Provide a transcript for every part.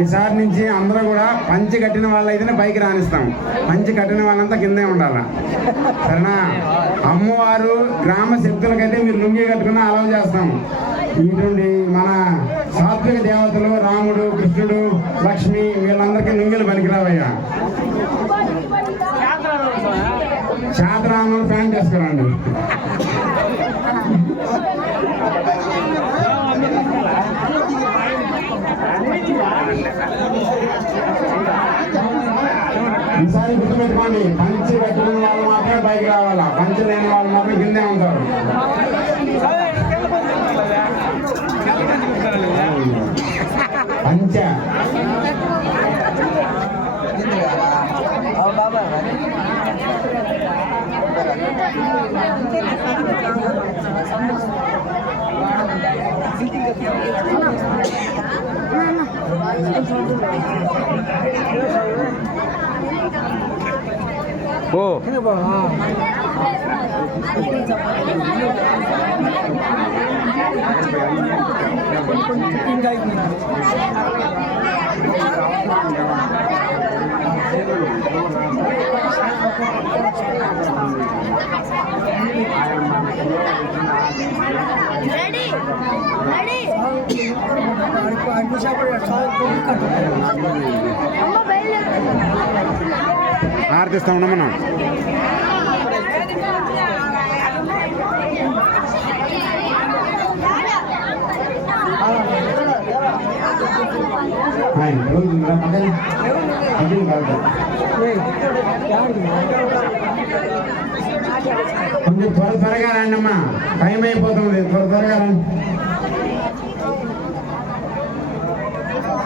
ఈసారి నుంచి అందరూ కూడా పంచి కట్టిన వాళ్ళైతేనే పైకి రాణిస్తాం పంచి కట్టిన వాళ్ళంతా కిందే ఉండాల? సరేనా? అమ్మవారు గ్రామ శక్తులకైతే మీరు లుంగి కట్టుకుని అలవ్ చేస్తాం. ఇటువంటి మన సాత్విక దేవతలు రాముడు కృష్ణుడు లక్ష్మి వీళ్ళందరికీ లుంగిలు పనికిరావయ్యా. శాతరాములు ప్యాంట్ వేసుకురండి. ఈసారి గుర్తుపెట్టుకోండి పంచి కట్టుకున్న వాళ్ళు మాత్రమే పైకి రావాలా? పంచి లేని వాళ్ళు మాత్రం కిందే ఉంటారు. పంచ. 뭐? 해봐. 인가이구나. ఆర్తిస్తా ఉన్నాం మనం కొంచెం త్వర త్వరగా రండి అమ్మా టైం అయిపోతుంది త్వర త్వరగా రండి.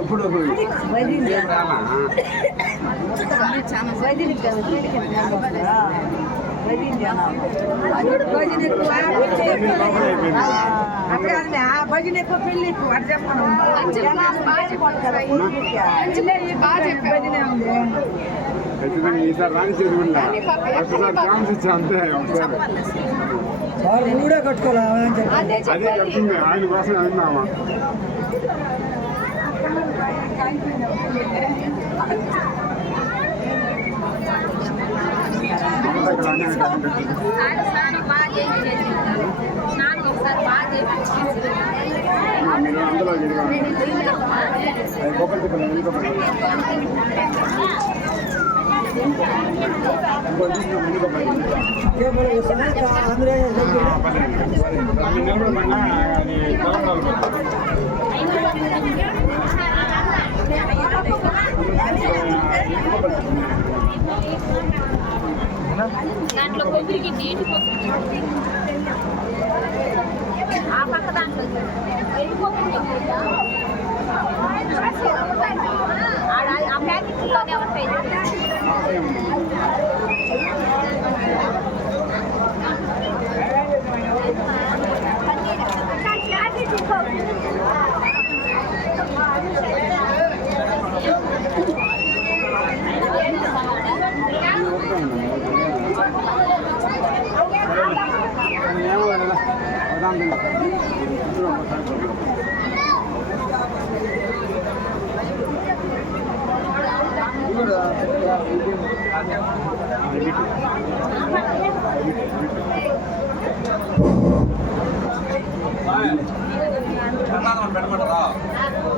ఎప్పుడు రాలా భజన ఎక్కువ పెళ్లి ఎక్కువ అది చెప్పను భజన ఉంది ఖచ్చితంగా ఈసారి రాని చేసుకుంటా ఒకసారి ఛాన్స్ ఇచ్చా అంతే ఒకసారి వాళ్ళు కూడా కట్టుకోవాలి అందులో దాంట్లో కొబ్బరికి నీటి కొబ్బరికి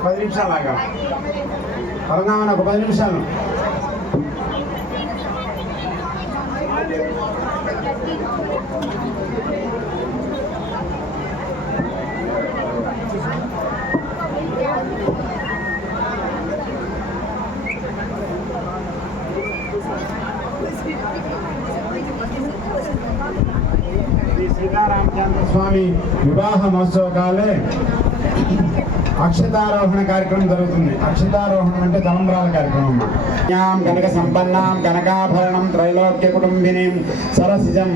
పది నిమిషాలు లాగా పరంగా ఒక పది నిమిషాలు. శ్రీ సీతారామచంద్ర స్వామి వివాహ మహోత్సవ కాలే. అక్షతారోహణ కార్యక్రమం జరుగుతుంది. అక్షతారోహణం అంటే తలంబ్రాల కార్యక్రమం అమ్మా. జ్ఞాం సంపన్నాం కనకాభరణం త్రైలోక్య కుటుంబినీం సరసిజం.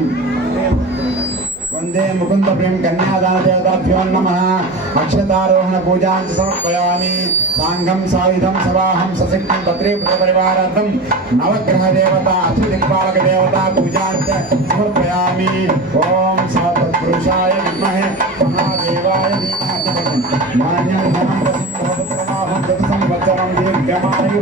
వందే ముకుంద ప్రియం కన్యాదాన దేవతాభ్యో నమ. అక్షతారోహణ పూజాంచ సమర్పయామి. సాంఘం సాయుధం సవాహం సశక్తం తత్రే పరివారార్థం నవగ్రహ దేవత అతిదిక్పాలక దేవత పూజాంచ సమర్పయామి. ఓం సత్పురుషాయ విద్మహే మహాదేవాయ ధీమహి ధాన్యం ధనం పసం బహుపుత్రలాభం సంవత్సరం దీర్ఘమాయు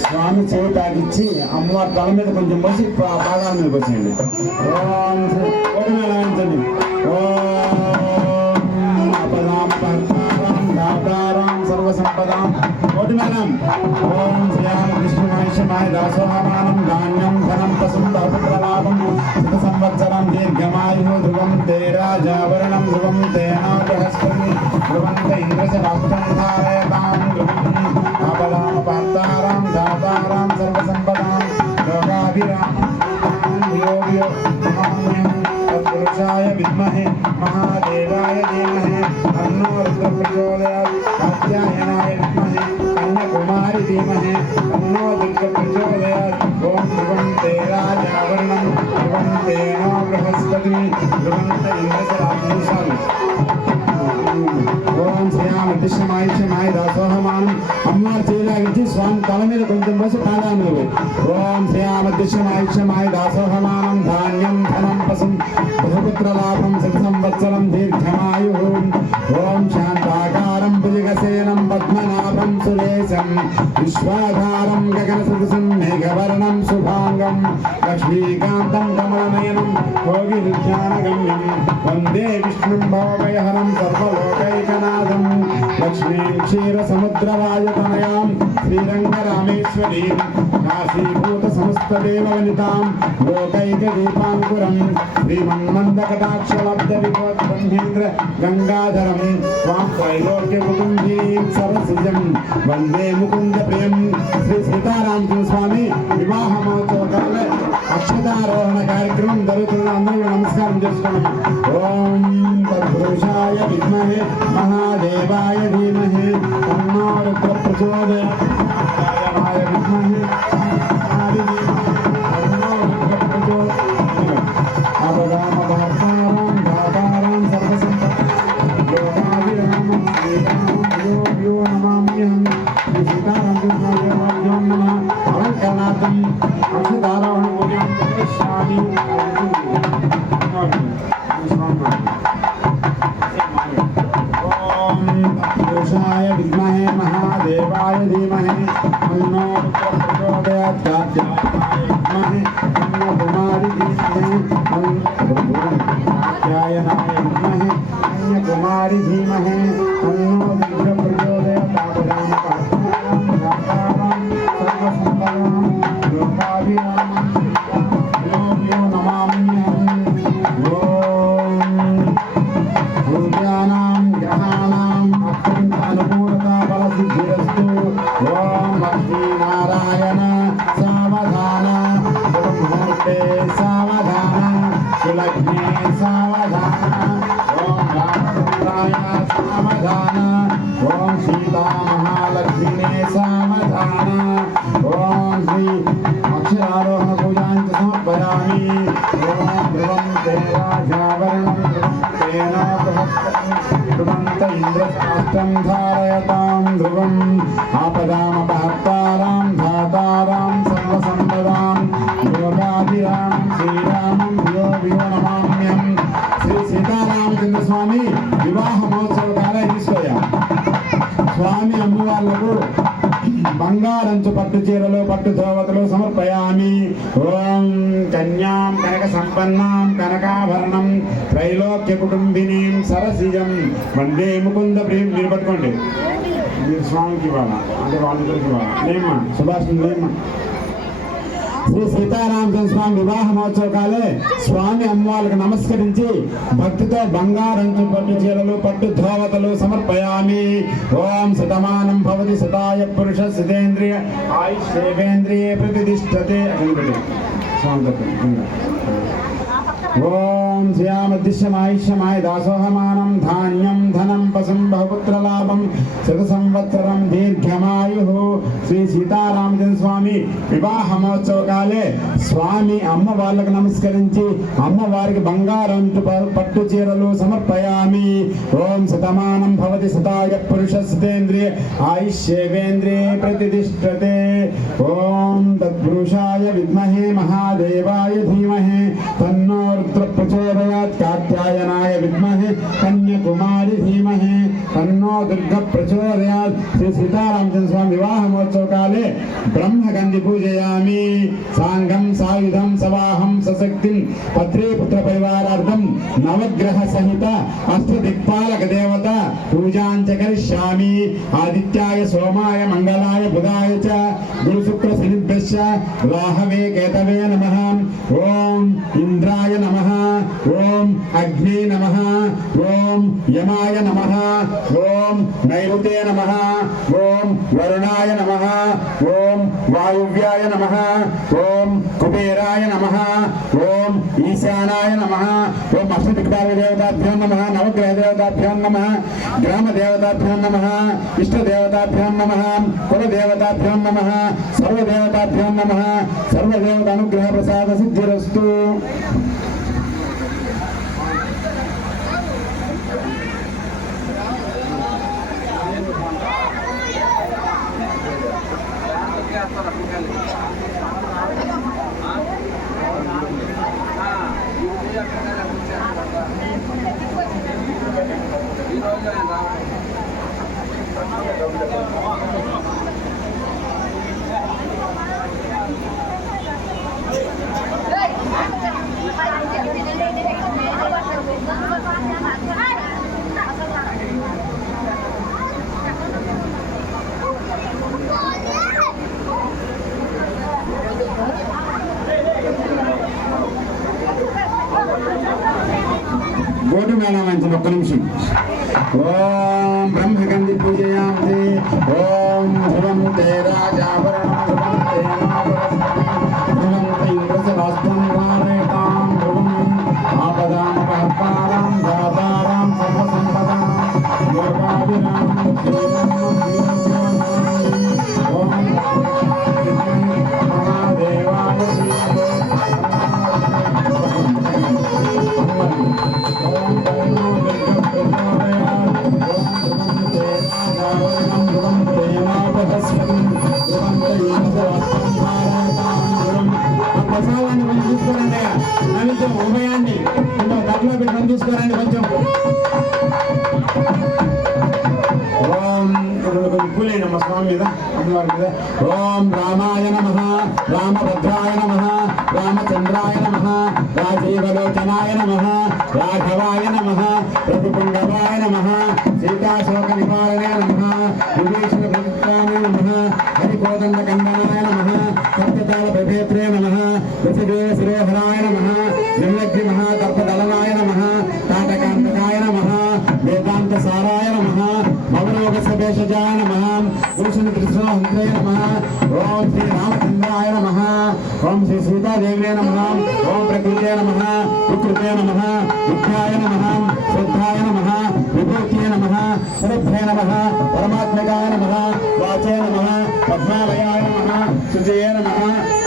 స్వామి చేయి తాగిచ్చి అమ్మవారి తల మీద కొంచెం పోసి పాదాల మీద పోసేయండి ఓం శ్రీ- ఓం అపదాం పర్తారాం దాతారాం సర్వసంపదాం మేడం ఓం রাস্তা స్వాధారం గగన సదసం మేఘవర్ణం శుభాంగం. లక్ష్మీకాంతం కమలనయనం భోగి విజ్ఞానగమ్యం వందే విష్ణుం భవభయహరం సర్వలోకైకనాథం. లక్ష్మీం క్షీరసముద్రరాజతనయాం శ్రీరంగరామేశ్వరీం కాశీభూత సమస్తదేవవనితాం లోకైకదీపాంకురం శ్రీమన్మందకటాక్షలబ్ధ విభోద్బ్రహ్మేంద్ర గంగాధరం స్వాం త్రైలోక్య ముకుందీం సరసిజం. వందే ముకుంద ప్రియం శ్రీ సీతారామచంద్ర స్వామి వివాహ మహోత్సవాల అక్షతారోహణ కార్యక్రమం జరుగుతున్న అందరికీ నమస్కారం చేసుకున్నాం ఓం తత్పురుషాయ విద్మహే మహాదేవాయ ధీమహే తన్నో مهماري به కనక కనకాభరణం త్రైలోక్య కుటుంబినీం సరసిజం. వందే ముకుంద ప్రేమ మీరు పట్టుకోండి. మీరు స్వామికి ఇవ్వాలా. అంటే వాళ్ళిద్దరికి ఇవ్వాలా. లేమ్మా సుభాష్ లేమ్మా. శ్రీ సీతారామచంద్ర స్వామి వివాహ మహోత్సవకాలే స్వామి అమ్మవారికి నమస్కరించి భక్తితో బంగారంచు పట్టు చీరలు పట్టు ధోవతలు సమర్పయామి. ఓం శతమానం భవతి శతాయ పురుష సితేంద్రియ ఆయుష్ దేవేంద్రియే ప్రతిష్టతే. అక్కడ స్వామి Glória. ఇంకా. ఓం శ్యామదిశ్యమాయుష్యమాయ దాసోహమానం ధాన్యం ధనం పశుం బహుపుత్రలాభం శత సంవత్సరం దీర్ఘమాయు శ్రీ సీతారామచంద్ర స్వామి వివాహ మహోత్సవ కాలే స్వామి అమ్మ వాళ్ళకు నమస్కరించి అమ్మవారికి బంగారం పట్టు చీరలు సమర్పయామి. ఓం శతమానం భవతి శతాయ పురుష స్థితేంద్రియ ఆయుష్యేవేంద్రియే ప్రతిష్టతే. ఓం తద్పురుషాయ విద్మహే మహాదేవాయ ధీమహే. తన్నోర్త్ర ప్రచోద ప్రచోదయాత్ కాత్యాయనాయ విద్మహే కన్యకుమారి ధీమహే తన్నో దుర్గ ప్రచోదయాత్. శ్రీ సీతారామచంద్ర స్వామి వివాహ మహోత్సవ కాలే బ్రహ్మగంధి పూజయామి. సాంగం సాయుధం సవాహం సశక్తిం పత్రే పుత్ర పరివారార్థం నవగ్రహ సహిత అష్టదిక్పాలక దేవత పూజాంచ కరిష్యామి. ఆదిత్యాయ సోమాయ మంగళాయ బుధాయ చ గురు శుక్ర శనిభ్యశ్చ. రాహవే కేతవే నమః. ఓం ఇంద్రాయ నమః. ఓం అగ్ని నమ ఓం యమాయ నమ ఓం నైరుతే నమ ఓం వరుణాయ నమ ఓం వాయువ్యాయ నమ ఓం కుబేరాయ నమ ఓం ఈశానాయ నమ ఓం అష్టదిక్పాల నమ నమః నమ దేవతాభ్యో నమ గ్రామ నమ నమః నమ దేవతాభ్యో నమః సర్వదేవతాభ్యో నమః సర్వదేవత అనుగ్రహ ప్రసాద సిద్ధిరస్తు. 你那个。నమ. రాజీవలోచనాయ నమ. రాఘవాయ నమ. రఘుపుంగవాయ నమ. సీతాశోక నివారణాయ నమ. విభీషణ ప్రభుత్వాయ నమ. హరికోదండ కందనాయ నమ. సత్యతాల ప్రభేత్రే నమ. దశదేవ శ్రీహరాయ నమ. నిర్లగ్రి మహాదర్పదలనాయ నమ. సారాయ నమ. భవరోగ కృష్ణ నమ. నమ ఓం శ్రీ రామచంద్రాయ నమ. ఓం శ్రీ సీతాదేవే నమ. ఓం ప్రకృతే నమ. వికృతే నమ. విద్యాయ నమ. శ్రద్ధాయ నమ. విభూతే నమ. సురభ్యే నమ. పరమాత్మకాయ నమ. వాచే నమ. పద్మాలయాయ నమ. శుచయే నమ.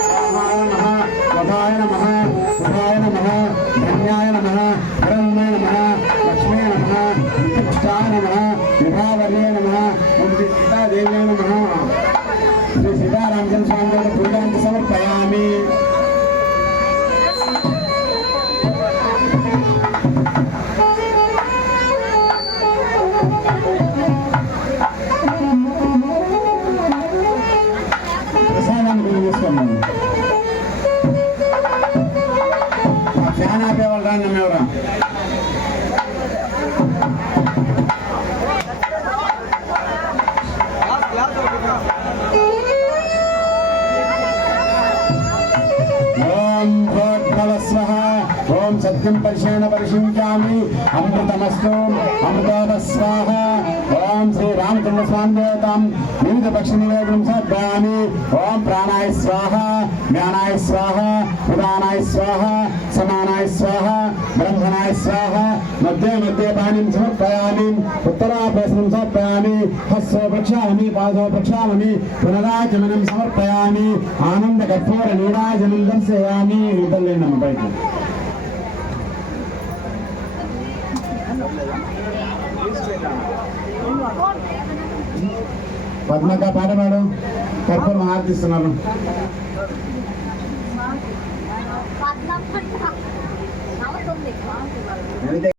సత్యం పరిశీలన పరిశించామి అమృతమస్తు అమృతోద స్వాహ ఓం శ్రీ రామచంద్ర స్వామి దేవతాం. వివిధ పక్ష నివేదనం సద్భామి ఓం ప్రాణాయ స్వాహ జ్ఞానాయ స్వాహ ఉదానాయ స్వాహ సమానాయ స్వాహ బ్రహ్మణాయ స్వాహ మధ్య మధ్య పాణిం సమర్పయామి. ఉత్తరాభ్యసనం సమర్పయామి. హస్తో ప్రక్షామి పాదో ప్రక్షామి పునరాజమనం సమర్పయామి. ఆనంద కర్పూర నీరాజనం దర్శయామి నిద్రలేనమ్మ బయట పద్మక పాట మేడం కర్పూరం ఆర్తిస్తున్నాను. ఎందుకంటే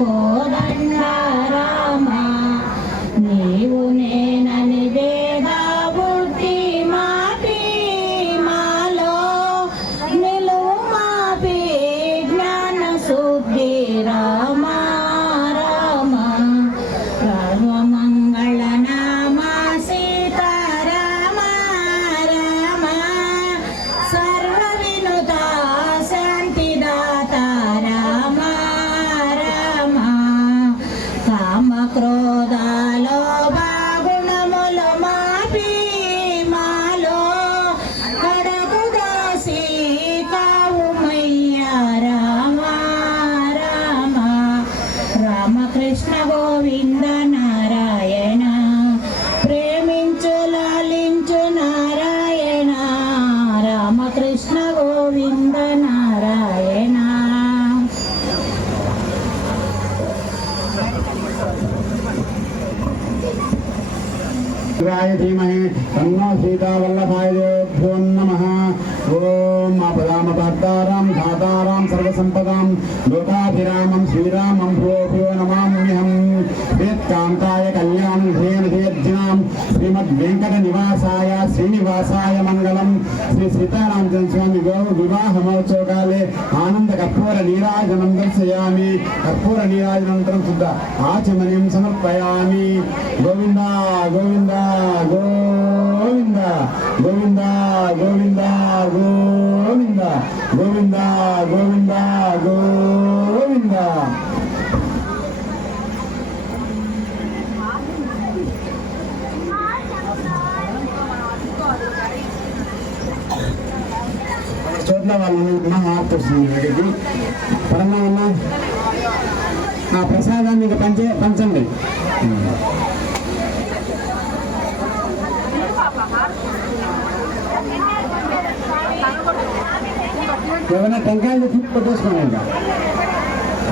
我 శ్రీనివాసాయ మంగళం శ్రీ సీతారామచంద్ర స్వామి గో వివాహ మహోత్సవకాలే ఆనంద కర్పూర నీరాజనం దర్శయామి. కర్పూర నీరాజనంతరం శుద్ధ ఆచమనీయం సమర్పయామి. గోవింద గోవింద గోవింద గోవింద గోవింద గోవింద గోవింద గోవింద గో చోట్ల వాళ్ళు ఉన్న మార్పు వస్తుంది వీటికి పరమాన్న ఆ ప్రసాదాన్ని ఇంకా పంచే పంచండి. ఏమైనా టెంకాయలు తెచ్చి కొట్టేసుకోండి ఇంకా.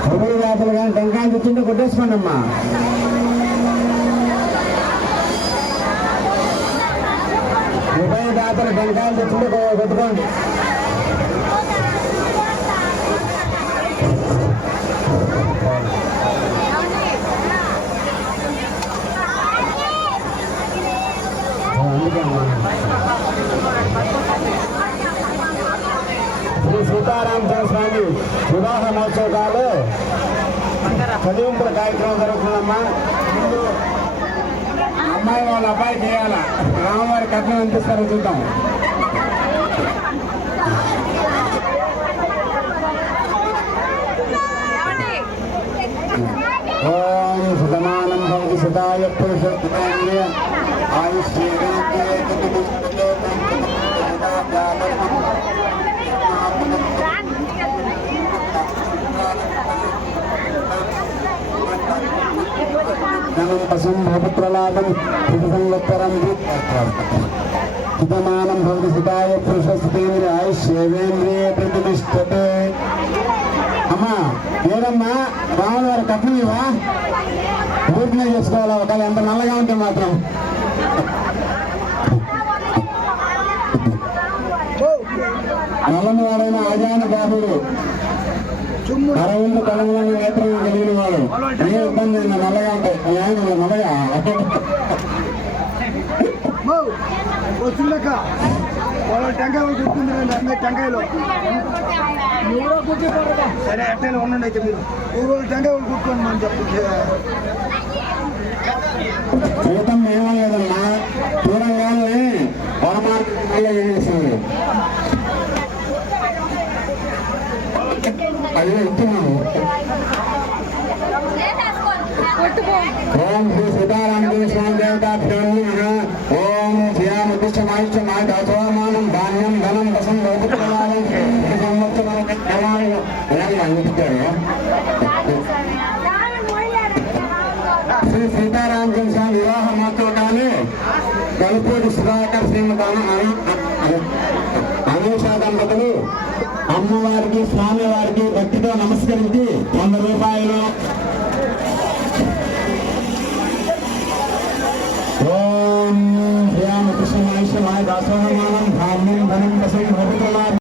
కొబ్బరి జాతలు కానీ టెంకాయలు తెచ్చింటే కొట్టేసుకోండి అమ్మా. ఉభయ దాతలు టెంకాయలు తెచ్చింటే కొట్టుకోండి. సీతారామచంద్ర స్వామి వివాహ మహోత్సవాలు చదివింపుల కార్యక్రమం జరుగుతుందమ్మా అమ్మాయి వాళ్ళ అబ్బాయి చేయాల రామవారి కట్నం అనిపిస్తారో చూద్దాం ఓం సుతమానం భవతి సుతాయ పురుషోత్తమేంద్రియ ధనం పశుం భూపుత్రలాభం సంవత్సరం హితమానం భవతి సుతాయ పురుషోత్తమేంద్రియ ఆయుష్యేంద్రియ ప్రతిష్టతే అమ్మా ఏదమ్మా రాముల వారి కట్నం ఇవా ఊరికనే చేసుకోవాలా? ఒకవేళ ఎంత నల్లగా ఉంటే మాత్రం. నల్లని వాడైన ఆజాన బాబుడు అరవింద కళలను నేత్రం కలిగిన వాడు. ఏ ఇబ్బంది లేదు, నల్లగా ఉంటాయి మీ ఆయన నల్లగా వచ్చిందక్క వాళ్ళ టెంకాయ వాళ్ళు కూర్చుంది అందరి టెంకాయలో. సరే అట్టనే ఉండండి అయితే మీరు. ఊరు టెంకాయ వాళ్ళు కూర్చోండి మనం చెప్పు. జీతం ఏమలేదమ్మా దూరంగానే పరమాత్మ చేసింది? అది ఇస్తున్నాము ఓం శ్రీ సీతారామచంద్ర స్వామి దేవతాభ్యం నమః. ఓం శ్రీరామకృష్ణమాయిష్టమాయ దాసోమానం ధాన్యం ధనం వసం లోపుత్రలాభం సంవత్సరం శ్రీ సీతారామచంద్ర స్వామి వివాహ మహోత్సవాన్ని సుధాకర్ శ్రీమతి అను- అమ్మవారికి స్వామి వారికి భక్తితో నమస్కరించి వంద రూపాయలు. ఓం శ్రీరామకృష్ణ మహేశ్వరాయ దాసోహమానం ధాన్యం ధనం వసం భవిత్రలా